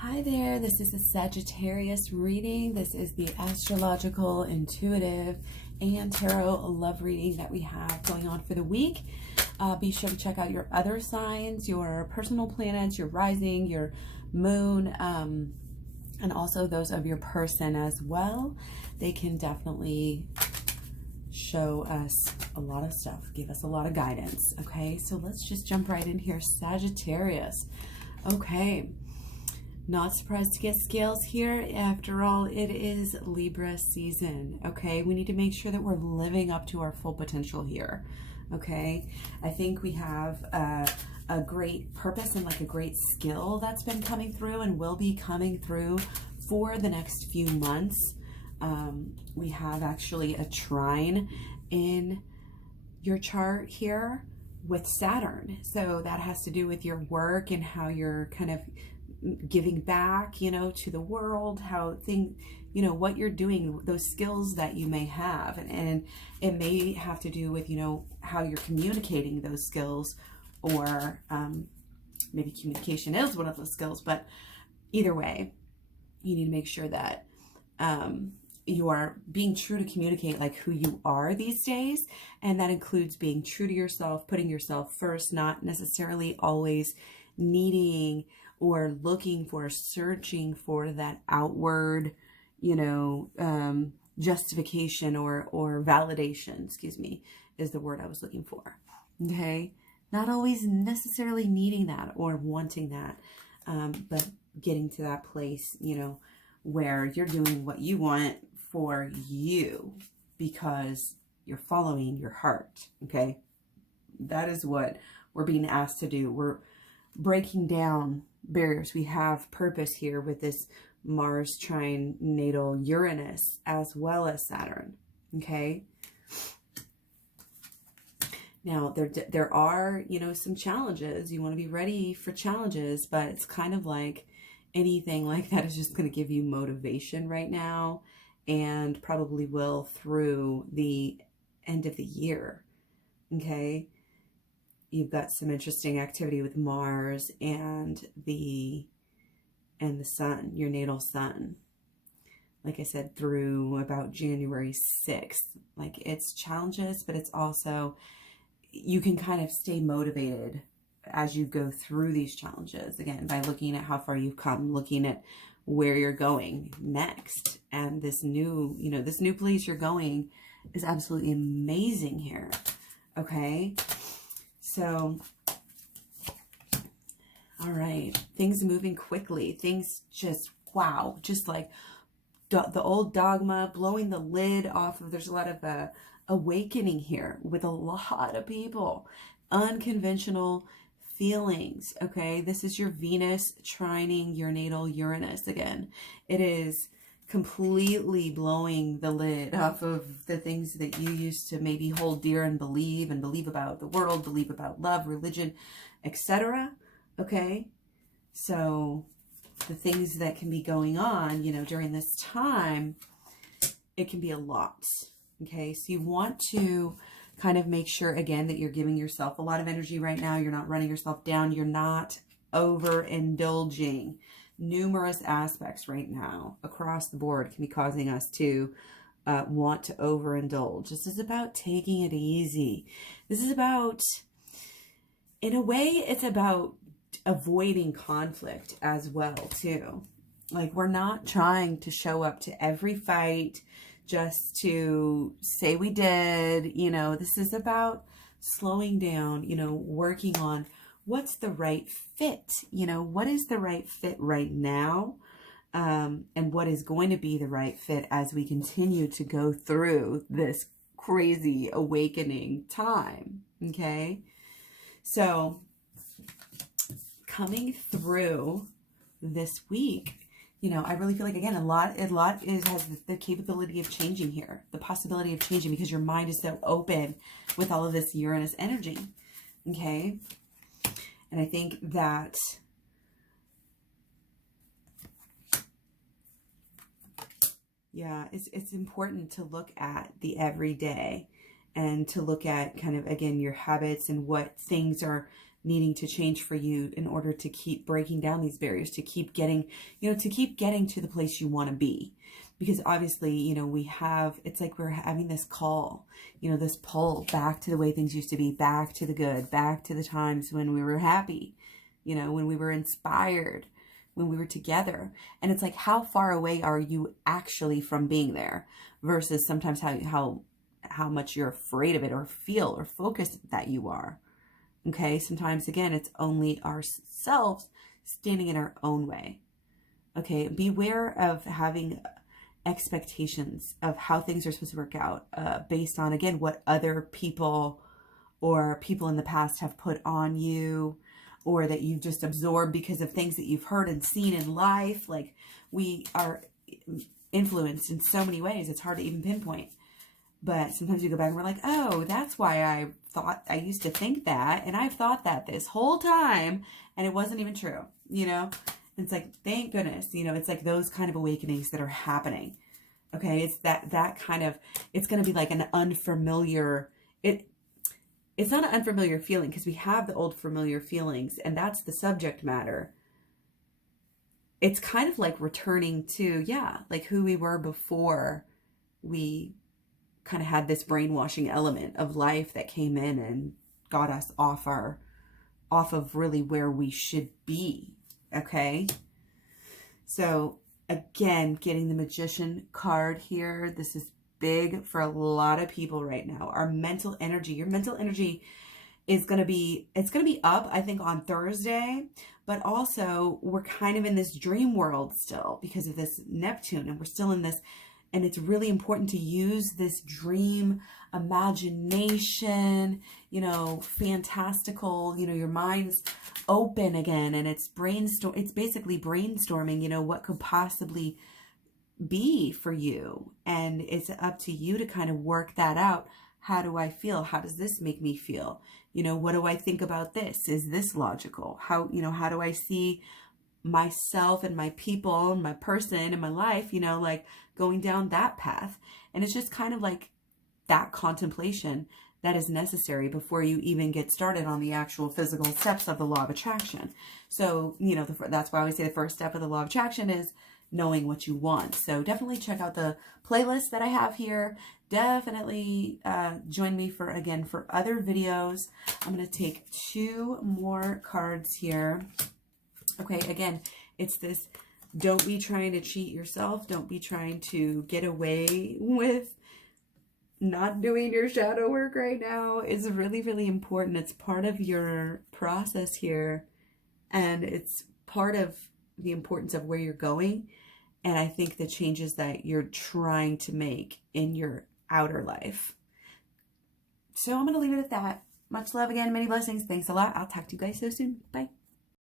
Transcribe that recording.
Hi there, this is a Sagittarius reading. This is the astrological, intuitive, and tarot love reading that we have going on for the week. Be sure to check out your other signs, your personal planets, your rising, your moon, and also those of your person as well. They can definitely show us a lot of stuff, give us a lot of guidance. Okay, so let's just jump right in here. Sagittarius. Okay. Not surprised to get scales here. After all, it is Libra season, okay? We need to make sure that we're living up to our full potential here, okay? I think we have a great purpose and like a great skill that's been coming through and will be coming through for the next few months. We have actually a trine in your chart here with Saturn. So that has to do with your work and how you're kind of giving back, you know, to the world, how things, you know, what you're doing, those skills that you may have. And it may have to do with, you know, how you're communicating those skills, or maybe communication is one of those skills, but either way, you need to make sure that you are being true to communicate like who you are these days. And that includes being true to yourself, putting yourself first, not necessarily always needing or looking for, searching for that outward, you know, justification or validation, excuse me, is the word I was looking for. Okay. Not always necessarily needing that or wanting that, but getting to that place, you know, where you're doing what you want for you because you're following your heart. Okay. That is what we're being asked to do. We're breaking down barriers. We have purpose here with this Mars trine natal Uranus as well as Saturn. Okay. Now there are, you know, some challenges. You want to be ready for challenges, but it's kind of like anything like that is just going to give you motivation right now, and probably will through the end of the year. Okay. You've got some interesting activity with Mars and the sun, your natal sun. Like I said, through about January 6th. Like, it's challenges, but it's also, you can kind of stay motivated as you go through these challenges. Again, by looking at how far you've come, looking at where you're going next. And this new, you know, this new place you're going is absolutely amazing here. Okay. So, all right, things moving quickly, things just, wow, just like the old dogma, blowing the lid off of, there's a lot of awakening here with a lot of people, unconventional feelings, okay? This is your Venus trining your natal Uranus again. It is completely blowing the lid off of the things that you used to maybe hold dear and believe about the world, believe about love, religion, etc. Okay, so the things that can be going on, you know, during this time, it can be a lot. Okay, so you want to kind of make sure, again, that you're giving yourself a lot of energy right now. You're not running yourself down. You're not overindulging. Numerous aspects right now across the board can be causing us to want to overindulge. This is about taking it easy. This is about, in a way, it's about avoiding conflict as well too. Like, we're not trying to show up to every fight just to say we did, you know. This is about slowing down, you know, working on what's the right fit, you know, what is the right fit right now, and what is going to be the right fit as we continue to go through this crazy awakening time. Okay, so coming through this week, you know, I really feel like, again, a lot has the capability of changing here, the possibility of changing, because your mind is so open with all of this Uranus energy. Okay. And I think that yeah, it's important to look at the everyday and to look at kind of, again, your habits and what things are needing to change for you in order to keep breaking down these barriers, to keep getting, to keep getting to the place you want to be. Because obviously, it's like we're having this call, this pull back to the way things used to be, back to the good, back to the times when we were happy, when we were inspired, when we were together. And it's like, how far away are you actually from being there versus sometimes how much you're afraid of it or feel or focus that you are. Okay. Sometimes again, it's only ourselves standing in our own way. Okay. Beware of having expectations of how things are supposed to work out based on, again, what other people or people in the past have put on you, or that you've just absorbed because of things that you've heard and seen in life. Like, we are influenced in so many ways, it's hard to even pinpoint. But sometimes you go back and we're like, oh, that's why I used to think that, and I've thought that this whole time, and it wasn't even true, It's like, thank goodness, it's like those kind of awakenings that are happening. Okay. It's that kind of, it's going to be like an unfamiliar, it's not an unfamiliar feeling, because we have the old familiar feelings, and that's the subject matter. It's kind of like returning to, like who we were before we kind of had this brainwashing element of life that came in and got us off of really where we should be. Okay. So again, getting the Magician card here. This is big for a lot of people right now. Our mental energy, your mental energy is going to be, it's going to be up, I think, on Thursday, but also we're kind of in this dream world still because of this Neptune, and we're still in this, and it's really important to use this dream imagination, fantastical, your mind's open again, and it's basically brainstorming, what could possibly be for you. And it's up to you to kind of work that out. How do I feel? How does this make me feel? What do I think about this? Is this logical? How do I see myself and my people and my person and my life, like going down that path? And it's just kind of like that contemplation that is necessary before you even get started on the actual physical steps of the law of attraction. So, that's why I always say the first step of the law of attraction is knowing what you want. So definitely check out the playlist that I have here. Definitely join me for other videos. I'm going to take 2 more cards here. Okay, again, it's this, don't be trying to cheat yourself. Don't be trying to get away with not doing your shadow work right now. It's really, really important. It's part of your process here, and it's part of the importance of where you're going. And I think the changes that you're trying to make in your outer life. So I'm going to leave it at that. Much love again. Many blessings. Thanks a lot. I'll talk to you guys so soon. Bye.